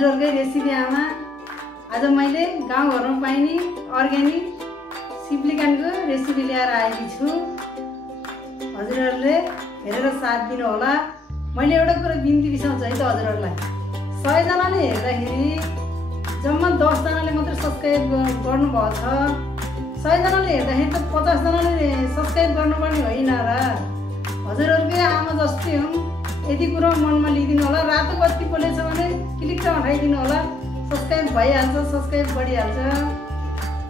हजुरहरुकै recipe आमा आज मैले गाउँघरमा पाइने अर्ग्यानिक सिप्लिगानको रेसिपी ल्याएर आएकी छु। हजुरहरुले हेरेर साथ दिनु होला। मैले एउटा कुरा बिन्ती बिसाउँछु है त हजुरहरुलाई। 100 जनाले हेर्दाखेरि जम्मा 10 जनाले मात्र सब्स्क्राइब गर्नु भएको छ। 100 जनाले हेर्दाखेरि त 50 जनाले सब्स्क्राइब गर्नुपर्ने होइन र। हजुरहरुकै आमा जस्तै हुन्। यति कुरा मनमा लिदिनु होला। रातो बत्ती पोलेछ भने क्लिक उठाइदिनु होला। सब्स्क्राइब भइहाल्छ, सब्स्क्राइब बढिहाल्छ।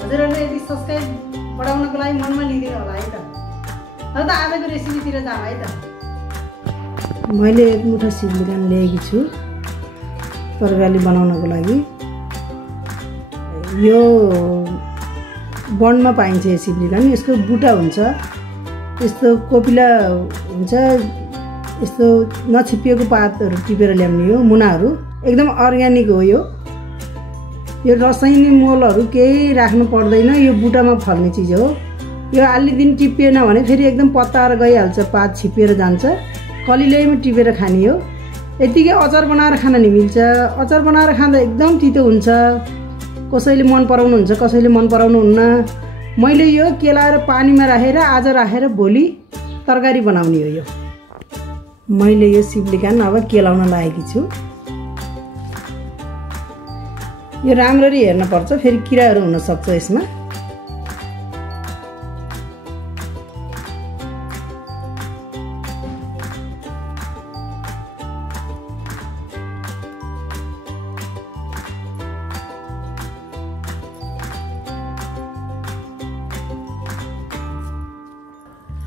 हजुरहरुले यदि सब्स्क्राइब बढाउनको लागि मनमा लिदिनु होला है त। र त आजको रेसिपीतिर जाम है त। मैले एक मुठा सिप्लिगान ल्याएकी छु तरकारी बनाउनको लागि। यो वनमा पाइन्छ यो सिप्लिगान। यसको बुटा हुन्छ, यस्तो कोपिला हुन्छ, यस्तो नछिपिएको पातहरू टिपेर ल्याउने हो। मुनाहरू एकदम अर्ग्यानिक हो। यो रसायनिक मोलहरू केही राख्नु पर्दैन। यो बुटामा फल्ने चिज हो। यो अलि दिन टिपिएन भने फेरि एकदम पत्ताएर गइहाल्छ, पात छिपिएर जान्छ। कलिलैमा टिपेर खाने हो। यतिकै अचार बनाएर खान नि मिल्छ। अचार बनाएर खाँदा एकदम तितो हुन्छ। कसैले मन पराउनुहुन्छ, कसैले मन पराउनुहुन्न। मैले यो केलाएर पानीमा राखेर आज राखेर भोलि तरकारी बनाउने हो। यो मैले यो सिप्लिगान अब केलाउन लागेकी छु। यो राम्ररी हेर्न पर्छ, फेरि किराहरू हुन सक्छ यसमा।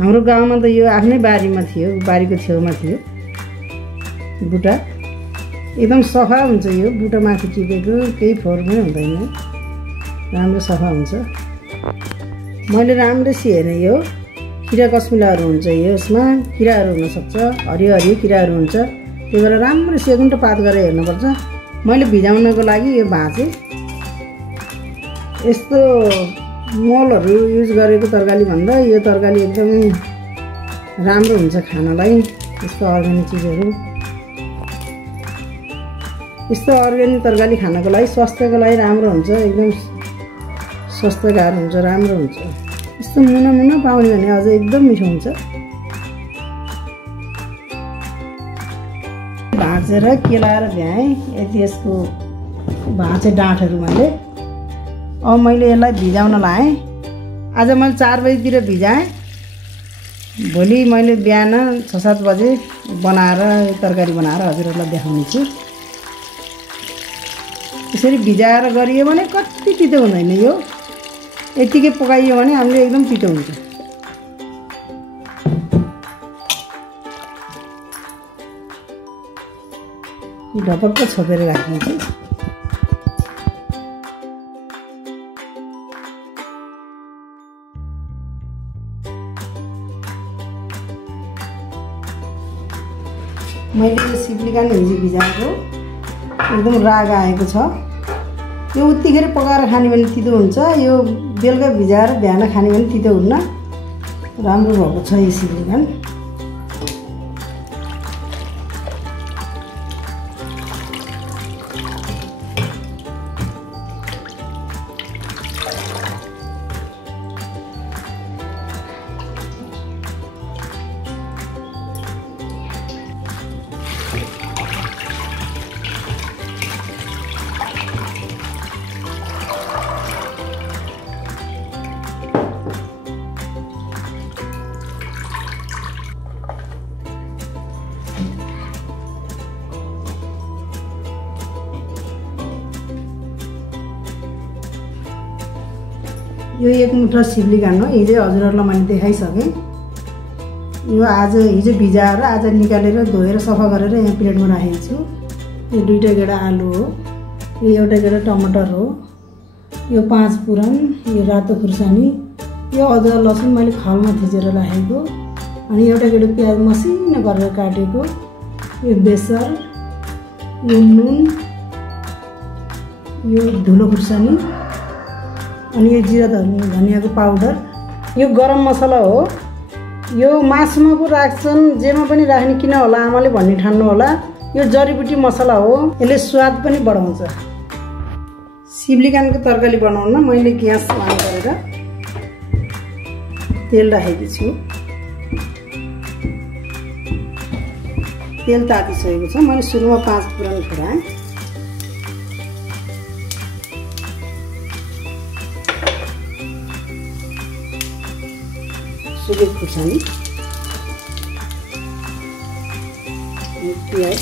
हाम्रो गाउँमा त यो आफ्नै बारीमा थियो, बारीको छेउमा थियो बुटा। एकदम सफा हुन्छ यो बुटा, माथि टिपेको केही फोहोर पनि हुँदैन, राम्रो सफा हुन्छ। मैले राम्ररी हेरेँ। यो किरा कस्मिलाहरू हुन्छ, यसमा किराहरू हुनसक्छ, हरियो हरियो किराहरू हुन्छ। त्यही भएर राम्रो सेकुन्ट पात गरेर हेर्नुपर्छ। मैले भिजाउनको लागि यो भाँचे यस्तो मलहरू युज गरेको तरकारी भन्दा यो तरकारी एकदमै राम्रो हुन्छ खानलाई। यस्तो अर्ग्यानिक चिजहरू, यस्तो अर्ग्यानिक तरकारी खानको लागि स्वास्थ्यको लागि राम्रो हुन्छ। एकदम स्वास्थ्यकर हुन्छ, राम्रो हुन्छ। यस्तो मुना मुना पाउने भने अझ एकदम मिठो हुन्छ। भाँचेर केलाएर भ्याएँ। यति यसको भाँचे डाँठहरू मैले यसलाई भिजाउन लाएँ। आज मैले 4 बजीतिर भिजाएँ। भोलि मैले बिहान 6-7 बजे बनाएर तरकारी बनाएर हजुरहरूलाई देखाउने छु। यसरी भिजाएर गरियो भने कति तितो हुँदैन। यो यतिकै पकाइयो भने हामीले एकदम तितो हुन्छ। ढपक्क छोपेर राखिदिन्छु। मैले यो सिप्लिगान हिजो भिजाएको एकदम राग आएको छ। यो उत्तिखेर पकाएर खाने भने तितो हुन्छ। यो बेलुका भिजाएर बिहान खाने भने तितो हुन्न। राम्रो भएको छ यो सिप्लिगान। यो एक मुठा सिप्लिगान हो। हिजो हजुरहरूलाई मैले देखाइसकेँ। यो आज हिजो भिजाएर आज निकालेर धोएर सफा गरेर यहाँ प्लेटमा राखेको छु। यो 2टा गेडा आलु हो। यो एउटा गेडा टमाटर हो। यो 5 पुरान, यो रातो खुर्सानी, यो अदुवा लसुन मैले खलमा थिचेर राखेको। अनि एउटा गेडा प्याज मसिनो गरेर काटेको। यो बेसार, यो नुन, यो धुलो खुर्सानी, अनि यो जिरा धनियाको पाउडर। यो गरम मसला हो। यो मासुमा पो राख्छन्, जेमा पनि राख्ने किन होला आमाले भन्ने ठान्नु होला। यो जडीबुटी मसला हो, यसले स्वाद पनि बढाउँछ। सिप्लिगानको तरकारी बनाउन मैले ग्यास अन गरेर तेल राखेकी छु। तेल तातिसकेको छ। मैले सुरुमा 5 फुरन फुराएँ। सुकेको खुर्सानी, प्याज,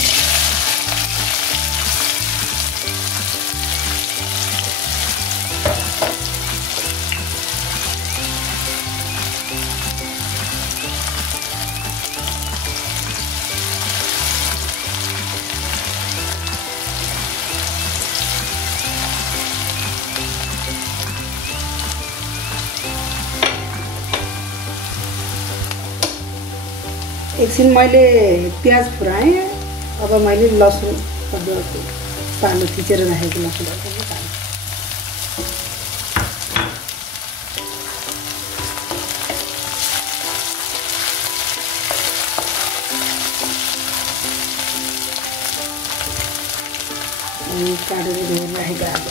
एकछिन मैले प्याज फुराएँ। अब मैले लसुन अदुवाको पालो थिचेर राखेको लसुनहरू पनि हालेँ। अनि काटेर धोएर राखेको आलु,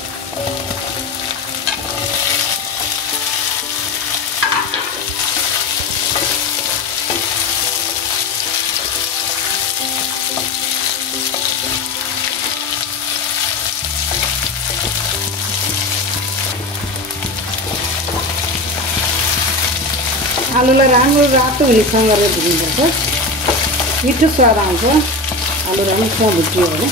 आलुलाई राम्रो रातो हुनेसँग गरेर भुट्नुपर्छ। मिठो स्वाद आउँछ आलु राम्रोसँग भुटियो भने।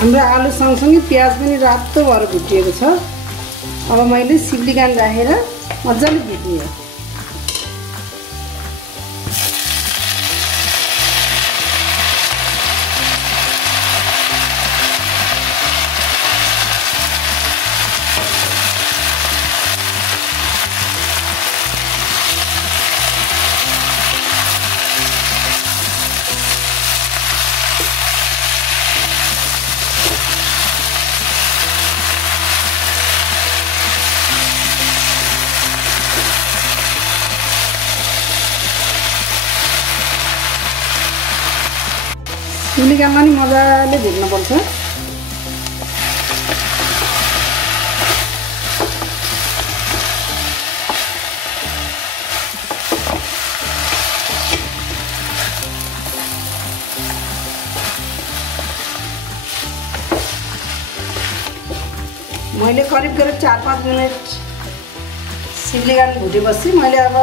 हाम्रो आलु सँगसँगै प्याज पनि रातो भएर भुटिएको छ। अब मैले सिप्लिगान राखेर मजाले भुट्ने। सिप्लिगानमा नि मजाले भुट्नुपर्छ। मैले करिब 4-5 मिनट सिप्लिगान भुटेपछि मैले अब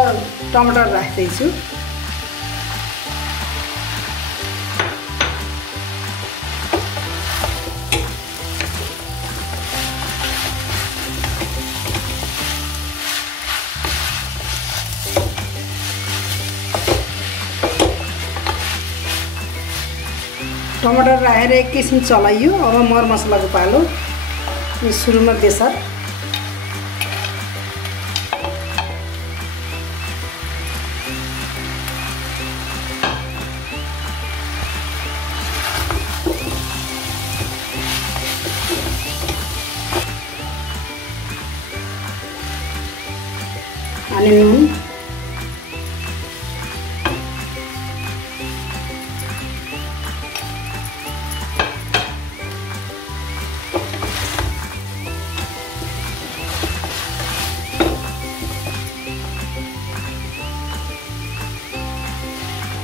टमाटर राख्दैछु। टमाटर राखेर एकैछिन चलाइयो। अब मर मसलाको पालो। सुरुमा बेसार, अनि नुन,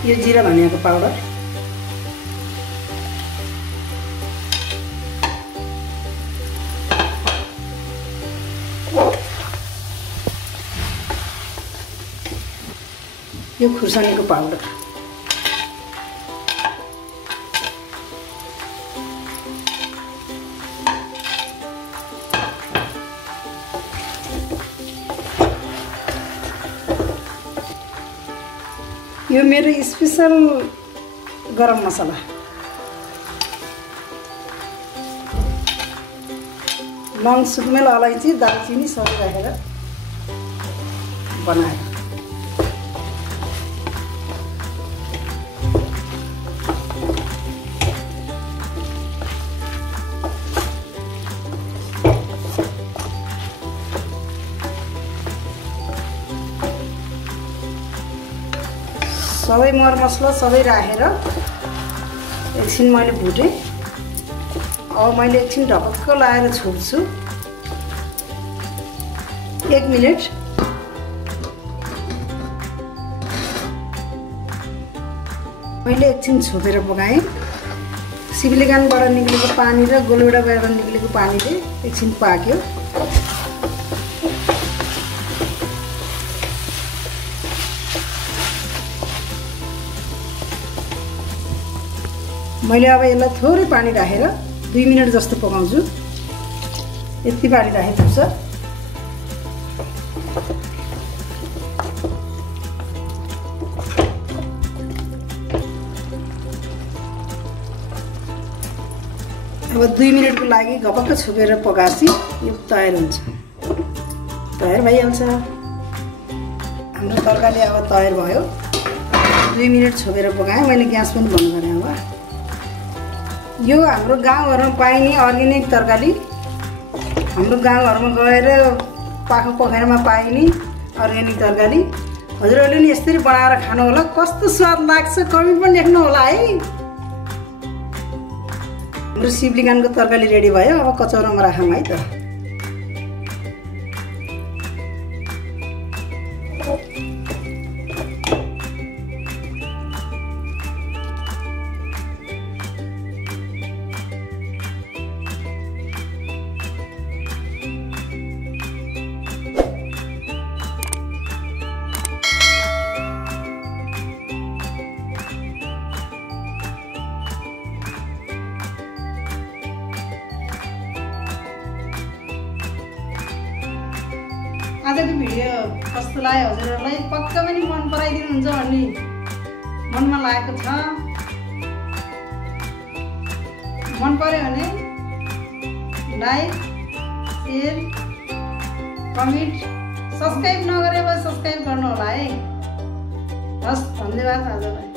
यो जिरा धनियाको पाउडर, यो खुर्सानीको पाउडर, यो मेरो स्पेशल गरम मसला, लङ, सुकमेल, अलैँची, दालचिनी सबै राखेर बनाएर। सबै मरमसला सबै राखेर एकछिन मैले भुटेँ। अब मैले एकछिन ढपक्क लाएर छोड्छु 1 मिनट। मैले एकछिन छोपेर पकाएँ। सिप्लिगानबाट निक्लेको पानी र गोलबेडाबाट निक्लेको पानीले एकछिन पाक्यो। मैले अब यसलाई थोरै पानी राखेर 2 मिनट जस्तो पकाउँछु। यति पानी राखे पुग्छ। अब 2 मिनटको लागि घपक्क छोपेर पकाएपछि यो तयार हुन्छ। तयार भइहाल्छ। हाम्रो तरकारी अब तयार भयो। 2 मिनट छोपेर पकाएँ। मैले ग्यास पनि बन्द गरेँ। अब यो हाम्रो गाउँघरमा पाइने अर्ग्यानिक तरकारी, हाम्रो गाउँघरमा गएर पाखो पोखरीमा पाइने अर्ग्यानिक तरकारी। हजुरहरूले नि यसरी बनाएर खानु होला। कस्तो स्वाद लाग्छ कमेन्ट पनि लेख्नु होला है। हाम्रो सिप्लिगानको तरकारी रेडी भयो। अब कचौरामा राखौँ है त। आजको भिडियो कस्तो लाग्यो हजुरहरूलाई? पक्का पनि मन पराइदिनुहुन्छ भन्ने मनमा लागेको छ। मन पर्यो भने लाइक, शेयर, कमेन्ट, सब्सक्राइब नगरे भए सब्सक्राइब गर्नु होला है। हस्, धन्यवाद आजलाई।